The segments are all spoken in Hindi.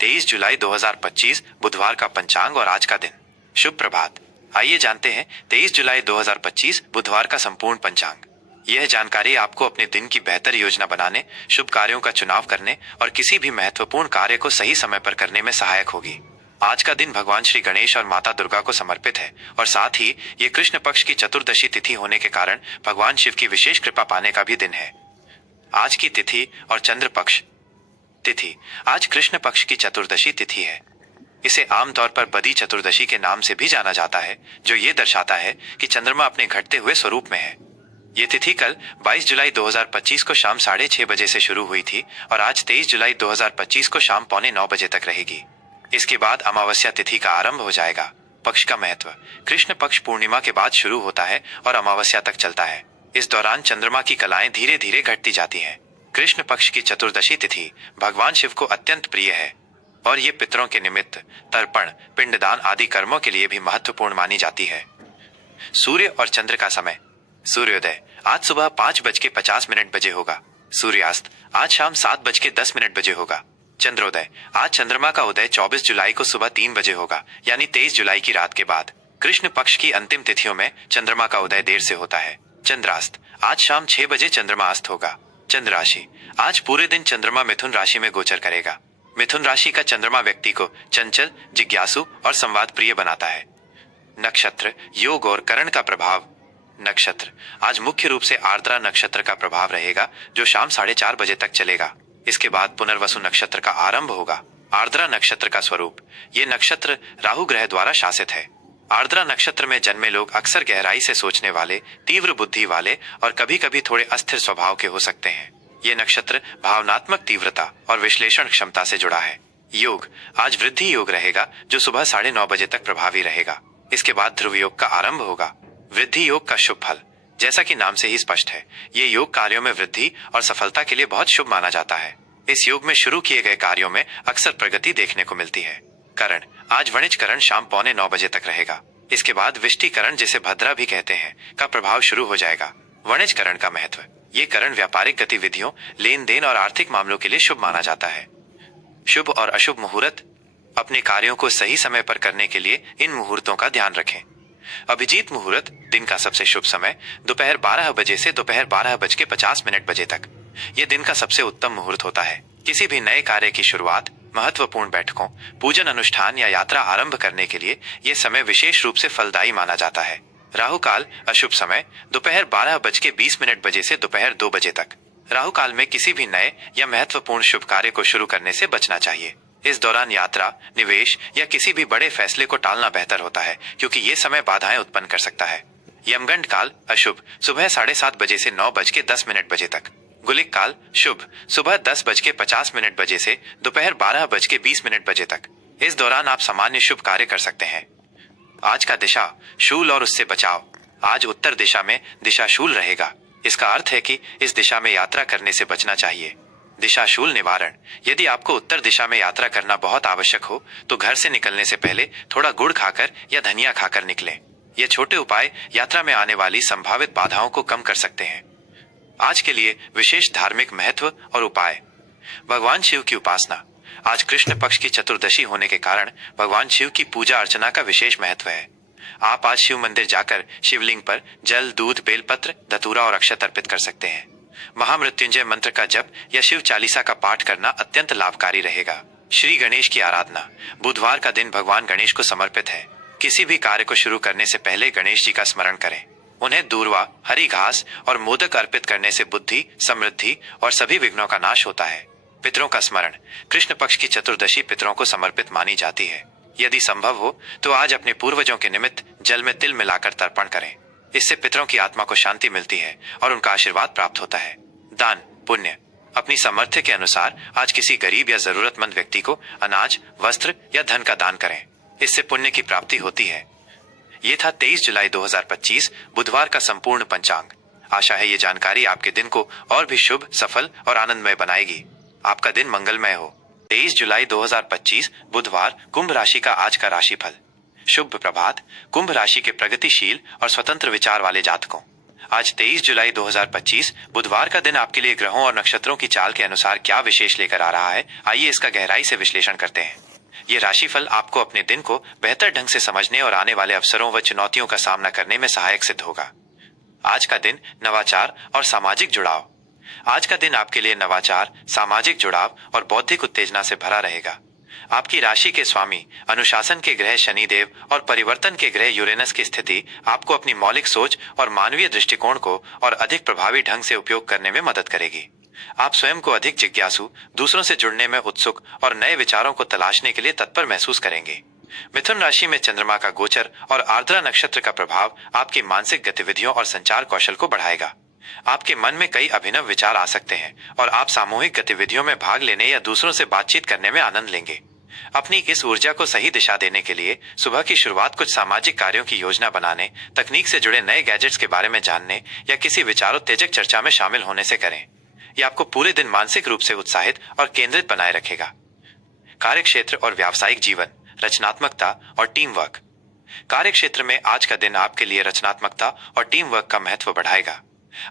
23 जुलाई 2025 बुधवार का पंचांग और आज का दिन। शुभ प्रभात। आइए जानते हैं 23 जुलाई 2025 बुधवार का संपूर्ण पंचांग। यह जानकारी आपको अपने दिन की बेहतर योजना बनाने, शुभ कार्यों का चुनाव करने और किसी भी महत्वपूर्ण कार्य को सही समय पर करने में सहायक होगी। आज का दिन भगवान श्री गणेश और माता दुर्गा को समर्पित है और साथ ही ये कृष्ण पक्ष की चतुर्दशी तिथि होने के कारण भगवान शिव की विशेष कृपा पाने का भी दिन है। आज की तिथि और चंद्र पक्ष। तिथि आज कृष्ण पक्ष की चतुर्दशी तिथि है। इसे आमतौर पर बदी चतुर्दशी के नाम से भी जाना जाता है, जो ये दर्शाता है कि चंद्रमा अपने घटते हुए स्वरूप में है। ये तिथि कल 22 जुलाई 2025 को शाम 6:30 बजे से शुरू हुई थी और आज 23 जुलाई 2025 को शाम 8:45 बजे तक रहेगी। इसके बाद अमावस्या तिथि का आरंभ हो जाएगा। पक्ष का महत्व। कृष्ण पक्ष पूर्णिमा के बाद शुरू होता है और अमावस्या तक चलता है। इस दौरान चंद्रमा की कलाएं धीरे धीरे घटती जाती हैं। कृष्ण पक्ष की चतुर्दशी तिथि भगवान शिव को अत्यंत प्रिय है और ये पितरों के निमित्त, तर्पण, पिंडदान आदि कर्मों के लिए भी महत्वपूर्ण मानी जाती है। सूर्य और चंद्र का समय। सूर्योदय आज सुबह 5:50 बजे होगा। सूर्यास्त आज शाम 7:10 बजे होगा। चंद्रोदय आज चंद्रमा का उदय 24 जुलाई को सुबह 3 बजे होगा, यानी 23 जुलाई की रात के बाद। कृष्ण पक्ष की अंतिम तिथियों में चंद्रमा का उदय देर से होता है। चंद्रास्त आज शाम 6 बजे चंद्रमा अस्त होगा। चंद्र राशि आज पूरे दिन चंद्रमा मिथुन राशि में गोचर करेगा। मिथुन राशि का चंद्रमा व्यक्ति को चंचल, जिज्ञासु और संवाद प्रिय बनाता है। नक्षत्र, योग और करण का प्रभाव। नक्षत्र आज मुख्य रूप से आर्द्रा नक्षत्र का प्रभाव रहेगा, जो शाम 4:30 बजे तक चलेगा। इसके बाद पुनर्वसु नक्षत्र का आरंभ होगा। आर्द्रा नक्षत्र का स्वरूप। ये नक्षत्र राहु ग्रह द्वारा शासित है। आर्द्रा नक्षत्र में जन्मे लोग अक्सर गहराई से सोचने वाले, तीव्र बुद्धि वाले और कभी कभी थोड़े अस्थिर स्वभाव के हो सकते हैं। ये नक्षत्र भावनात्मक तीव्रता और विश्लेषण क्षमता से जुड़ा है। योग आज वृद्धि योग रहेगा, जो सुबह 9:30 बजे तक प्रभावी रहेगा। इसके बाद ध्रुव योग का आरंभ होगा। वृद्धि योग का शुभ फल। जैसा कि नाम से ही स्पष्ट है, ये योग कार्यों में वृद्धि और सफलता के लिए बहुत शुभ माना जाता है। इस योग में शुरू किए गए कार्यों में अक्सर प्रगति देखने को मिलती है। करण आज वणिजकरण शाम 8:45 बजे तक रहेगा। इसके बाद विष्टिकरण, जिसे भद्रा भी कहते हैं, का प्रभाव शुरू हो जाएगा। वणिजकरण का महत्व। ये करण व्यापारिक गतिविधियों, लेन देन और आर्थिक मामलों के लिए शुभ माना जाता है। शुभ और अशुभ मुहूर्त। अपने कार्यों को सही समय पर करने के लिए इन मुहूर्तों का ध्यान रखें। अभिजीत मुहूर्त दिन का सबसे शुभ समय दोपहर 12 बजे से दोपहर 12:50 बजे तक। यह दिन का सबसे उत्तम मुहूर्त होता है। किसी भी नए कार्य की शुरुआत, महत्वपूर्ण बैठकों, पूजन अनुष्ठान या यात्रा आरंभ करने के लिए यह समय विशेष रूप से फलदायी माना जाता है। राहु काल अशुभ समय दोपहर 12:20 बजे से दोपहर 2 बजे तक। राहु काल में किसी भी नए या महत्वपूर्ण शुभ कार्य को शुरू करने से बचना चाहिए। इस दौरान यात्रा, निवेश या किसी भी बड़े फैसले को टालना बेहतर होता है, क्योंकि ये समय बाधाएं उत्पन्न कर सकता है। यमगंड काल अशुभ सुबह 7:30 बजे से 9:10 बजे तक। गुलिक काल शुभ सुबह 10:50 बजे से दोपहर 12:20 बजे तक। इस दौरान आप सामान्य शुभ कार्य कर सकते हैं। आज का दिशा शूल और उससे बचाव। आज उत्तर दिशा में दिशा शूल रहेगा। इसका अर्थ है कि इस दिशा में यात्रा करने से बचना चाहिए। दिशा शूल निवारण। यदि आपको उत्तर दिशा में यात्रा करना बहुत आवश्यक हो, तो घर से निकलने से पहले थोड़ा गुड़ खाकर या धनिया खाकर निकलें। ये छोटे उपाय यात्रा में आने वाली संभावित बाधाओं को कम कर सकते हैं। आज के लिए विशेष धार्मिक महत्व और उपाय। भगवान शिव की उपासना। आज कृष्ण पक्ष की चतुर्दशी होने के कारण भगवान शिव की पूजा अर्चना का विशेष महत्व है। आप आज शिव मंदिर जाकर शिवलिंग पर जल, दूध, बेलपत्र, धतूरा और अक्षत अर्पित कर सकते हैं। महामृत्युंजय मंत्र का जप या शिव चालीसा का पाठ करना अत्यंत लाभकारी रहेगा। श्री गणेश की आराधना। बुधवार का दिन भगवान गणेश को समर्पित है। किसी भी कार्य को शुरू करने से पहले गणेश जी का स्मरण करें। उन्हें दूर्वा, हरी घास और मोदक अर्पित करने से बुद्धि, समृद्धि और सभी विघ्नों का नाश होता है। पितरों का स्मरण। कृष्ण पक्ष की चतुर्दशी पितरों को समर्पित मानी जाती है। यदि संभव हो तो आज अपने पूर्वजों के निमित्त जल में तिल मिलाकर तर्पण करें। इससे पितरों की आत्मा को शांति मिलती है और उनका आशीर्वाद प्राप्त होता है। दान पुण्य। अपनी सामर्थ्य के अनुसार आज किसी गरीब या जरूरतमंद व्यक्ति को अनाज, वस्त्र या धन का दान करें। इससे पुण्य की प्राप्ति होती है। ये था 23 जुलाई 2025 बुधवार का संपूर्ण पंचांग। आशा है ये जानकारी आपके दिन को और भी शुभ, सफल और आनंदमय बनाएगी। आपका दिन मंगलमय हो। 23 जुलाई 2025 बुधवार कुंभ राशि का आज का राशिफल। शुभ प्रभात। कुंभ राशि के प्रगतिशील और स्वतंत्र विचार वाले जातकों, आज 23 जुलाई 2025 बुधवार का दिन आपके लिए ग्रहों और नक्षत्रों की चाल के अनुसार क्या विशेष लेकर आ रहा है, आइए इसका गहराई से विश्लेषण करते हैं। ये राशिफल आपको अपने दिन को बेहतर ढंग से समझने और आने वाले अवसरों व चुनौतियों का सामना करने में सहायक सिद्ध होगा। आज का दिन नवाचार और सामाजिक जुड़ाव। आज का दिन आपके लिए नवाचार, सामाजिक जुड़ाव और बौद्धिक उत्तेजना से भरा रहेगा। आपकी राशि के स्वामी, अनुशासन के ग्रह शनिदेव और परिवर्तन के ग्रह यूरेनस की स्थिति आपको अपनी मौलिक सोच और मानवीय दृष्टिकोण को और अधिक प्रभावी ढंग से उपयोग करने में मदद करेगी। आप स्वयं को अधिक जिज्ञासु, दूसरों से जुड़ने में उत्सुक और नए विचारों को तलाशने के लिए तत्पर महसूस करेंगे। मिथुन राशि में चंद्रमा का गोचर और आर्द्रा नक्षत्र का प्रभाव आपकी मानसिक गतिविधियों और संचार कौशल को बढ़ाएगा। आपके मन में कई अभिनव विचार आ सकते हैं और आप सामूहिक गतिविधियों में भाग लेने या दूसरों से बातचीत करने में आनंद लेंगे। अपनी इस ऊर्जा को सही दिशा देने के लिए सुबह की शुरुआत कुछ सामाजिक कार्यों की योजना बनाने, तकनीक से जुड़े नए गैजेट्स के बारे में जानने या किसी विचारोत्तेजक चर्चा में शामिल होने से करें। यह आपको पूरे दिन मानसिक रूप से उत्साहित और केंद्रित बनाए रखेगा। कार्यक्षेत्र और व्यावसायिक जीवन, रचनात्मकता और टीम वर्क। कार्यक्षेत्र में आज का दिन आपके लिए रचनात्मकता और टीम वर्क का महत्व बढ़ाएगा।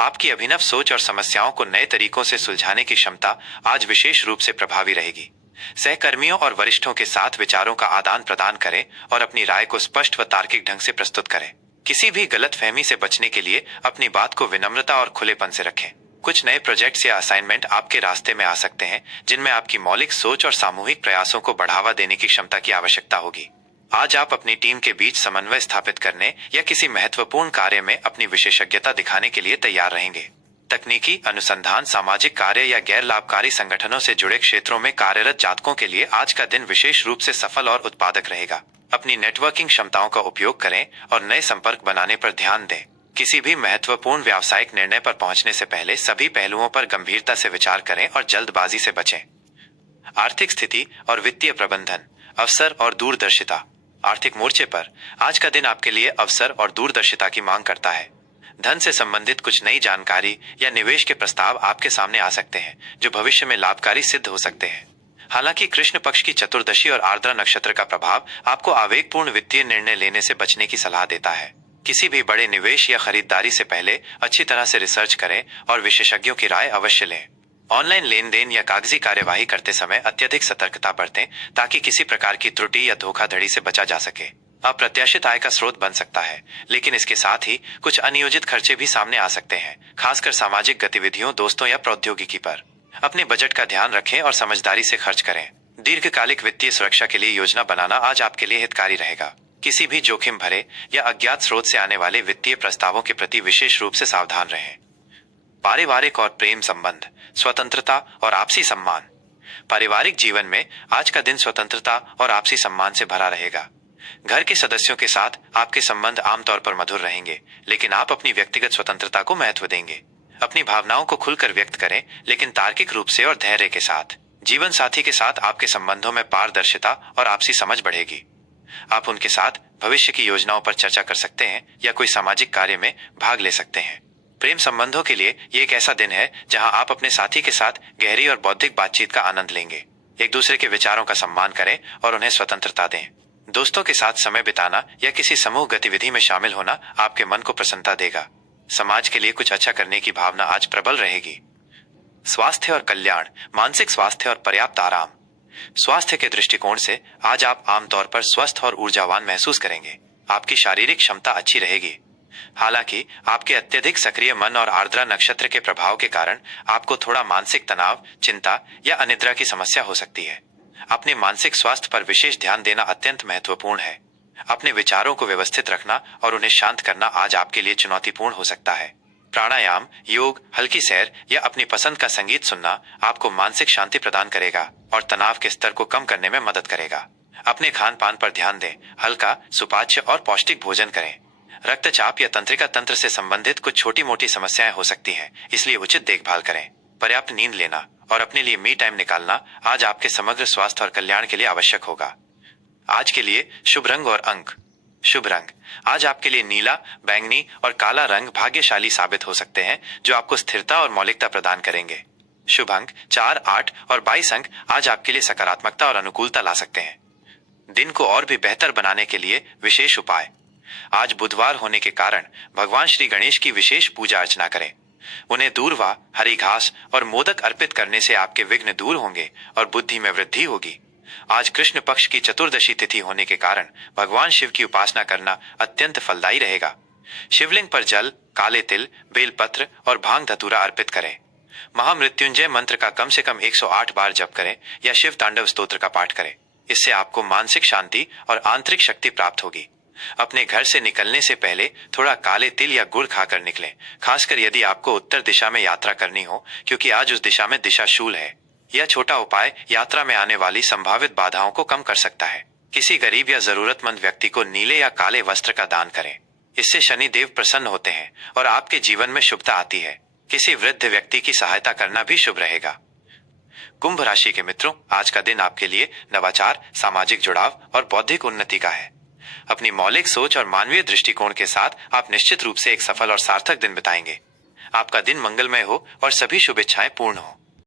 आपकी अभिनव सोच और समस्याओं को नए तरीकों से सुलझाने की क्षमता आज विशेष रूप से प्रभावी रहेगी। सहकर्मियों और वरिष्ठों के साथ विचारों का आदान प्रदान करें और अपनी राय को स्पष्ट व तार्किक ढंग से प्रस्तुत करें। किसी भी गलतफहमी से बचने के लिए अपनी बात को विनम्रता और खुलेपन से रखें। कुछ नए प्रोजेक्ट्स या असाइनमेंट आपके रास्ते में आ सकते हैं, जिनमें आपकी मौलिक सोच और सामूहिक प्रयासों को बढ़ावा देने की क्षमता की आवश्यकता होगी। आज आप अपनी टीम के बीच समन्वय स्थापित करने या किसी महत्वपूर्ण कार्य में अपनी विशेषज्ञता दिखाने के लिए तैयार रहेंगे। तकनीकी, अनुसंधान, सामाजिक कार्य या गैर लाभकारी संगठनों से जुड़े क्षेत्रों में कार्यरत जातकों के लिए आज का दिन विशेष रूप से सफल और उत्पादक रहेगा। अपनी नेटवर्किंग क्षमताओं का उपयोग करें और नए संपर्क बनाने पर ध्यान दें। किसी भी महत्वपूर्ण व्यावसायिक निर्णय पर पहुंचने से पहले सभी पहलुओं पर गंभीरता से विचार करें और जल्दबाजी से बचें। आर्थिक स्थिति और वित्तीय प्रबंधन, अवसर और दूरदर्शिता। आर्थिक मोर्चे पर आज का दिन आपके लिए अवसर और दूरदर्शिता की मांग करता है। धन से संबंधित कुछ नई जानकारी या निवेश के प्रस्ताव आपके सामने आ सकते हैं, जो भविष्य में लाभकारी सिद्ध हो सकते हैं। हालांकि कृष्ण पक्ष की चतुर्दशी और आर्द्रा नक्षत्र का प्रभाव आपको आवेगपूर्ण वित्तीय निर्णय लेने से बचने की सलाह देता है। किसी भी बड़े निवेश या खरीदारी से पहले अच्छी तरह से रिसर्च करें और विशेषज्ञों की राय अवश्य लें। ऑनलाइन लेन देन या कागजी कार्यवाही करते समय अत्यधिक सतर्कता बरतें, ताकि किसी प्रकार की त्रुटि या धोखाधड़ी से बचा जा सके। अप्रत्याशित आय का स्रोत बन सकता है, लेकिन इसके साथ ही कुछ अनियोजित खर्चे भी सामने आ सकते हैं, खासकर सामाजिक गतिविधियों, दोस्तों या प्रौद्योगिकी पर। अपने बजट का ध्यान रखें और समझदारी से खर्च करें। दीर्घकालिक वित्तीय सुरक्षा के लिए योजना बनाना आज आपके लिए हितकारी रहेगा। किसी भी जोखिम भरे या अज्ञात स्रोत से आने वाले वित्तीय प्रस्तावों के प्रति विशेष रूप से सावधान रहें। पारिवारिक और प्रेम संबंध, स्वतंत्रता और आपसी सम्मान। पारिवारिक जीवन में आज का दिन स्वतंत्रता और आपसी सम्मान से भरा रहेगा। घर के सदस्यों के साथ आपके संबंध आमतौर पर मधुर रहेंगे, लेकिन आप अपनी व्यक्तिगत स्वतंत्रता को महत्व देंगे। अपनी भावनाओं को खुलकर व्यक्त करें, लेकिन तार्किक रूप से और धैर्य के साथ। जीवन साथी के साथ आपके संबंधों में पारदर्शिता और आपसी समझ बढ़ेगी। आप उनके साथ भविष्य की योजनाओं पर चर्चा कर सकते हैं या कोई सामाजिक कार्य में भाग ले सकते हैं। प्रेम संबंधों के लिए ये एक ऐसा दिन है जहां आप अपने साथी के साथ गहरी और बौद्धिक बातचीत का आनंद लेंगे। एक दूसरे के विचारों का सम्मान करें और उन्हें स्वतंत्रता दें। दोस्तों के साथ समय बिताना या किसी समूह गतिविधि में शामिल होना आपके मन को प्रसन्नता देगा। समाज के लिए कुछ अच्छा करने की भावना आज प्रबल रहेगी। स्वास्थ्य और कल्याण, मानसिक स्वास्थ्य और पर्याप्त आराम। स्वास्थ्य के दृष्टिकोण से आज आप आमतौर पर स्वस्थ और ऊर्जावान महसूस करेंगे। आपकी शारीरिक क्षमता अच्छी रहेगी। हालांकि आपके अत्यधिक सक्रिय मन और आर्द्रा नक्षत्र के प्रभाव के कारण आपको थोड़ा मानसिक तनाव, चिंता या अनिद्रा की समस्या हो सकती है। अपने मानसिक स्वास्थ्य पर विशेष ध्यान देना अत्यंत महत्वपूर्ण है। अपने विचारों को व्यवस्थित रखना और उन्हें शांत करना आज आपके लिए चुनौतीपूर्ण हो सकता है। प्राणायाम, योग, हल्की सैर या अपनी पसंद का संगीत सुनना आपको मानसिक शांति प्रदान करेगा और तनाव के स्तर को कम करने में मदद करेगा। अपने खान पान पर ध्यान दें। हल्का, सुपाच्य और पौष्टिक भोजन करें। रक्तचाप या तंत्रिका तंत्र से संबंधित कुछ छोटी मोटी समस्याएं हो सकती हैं, इसलिए उचित देखभाल करें। पर्याप्त नींद लेना और अपने लिए मी टाइम निकालना आज आपके समग्र स्वास्थ्य और कल्याण के लिए आवश्यक होगा। आज के लिए शुभ रंग और अंक। शुभ रंग, आज आपके लिए नीला, बैंगनी और काला रंग भाग्यशाली साबित हो सकते हैं, जो आपको स्थिरता और मौलिकता प्रदान करेंगे। शुभ अंक 4, 8 और 22 अंक आज आपके लिए सकारात्मकता और अनुकूलता ला सकते हैं। दिन को और भी बेहतर बनाने के लिए विशेष उपाय। आज बुधवार होने के कारण भगवान श्री गणेश की विशेष पूजा अर्चना करें। उन्हें दूर्वा, हरी घास और मोदक अर्पित करने से आपके विघ्न दूर होंगे और बुद्धि में वृद्धि होगी। आज कृष्ण पक्ष की चतुर्दशी तिथि होने के कारण भगवान शिव की उपासना करना अत्यंत फलदायी रहेगा। शिवलिंग पर जल, काले तिल, बेलपत्र और भांग धतूरा अर्पित करें। महामृत्युंजय मंत्र का कम से कम 108 बार जप करें या शिव तांडव स्तोत्र का पाठ करें। इससे आपको मानसिक शांति और आंतरिक शक्ति प्राप्त होगी। अपने घर से निकलने से पहले थोड़ा काले तिल या गुड़ खाकर निकलें, खासकर यदि आपको उत्तर दिशा में यात्रा करनी हो, क्योंकि आज उस दिशा में दिशा शूल है। यह छोटा उपाय यात्रा में आने वाली संभावित बाधाओं को कम कर सकता है। किसी गरीब या जरूरतमंद व्यक्ति को नीले या काले वस्त्र का दान करें। इससे शनि देव प्रसन्न होते हैं और आपके जीवन में शुभता आती है। किसी वृद्ध व्यक्ति की सहायता करना भी शुभ रहेगा। कुंभ राशि के मित्रों, आज का दिन आपके लिए नवाचार, सामाजिक जुड़ाव और बौद्धिक उन्नति का है। अपनी मौलिक सोच और मानवीय दृष्टिकोण के साथ आप निश्चित रूप से एक सफल और सार्थक दिन बिताएंगे। आपका दिन मंगलमय हो और सभी शुभेच्छाएं पूर्ण हो।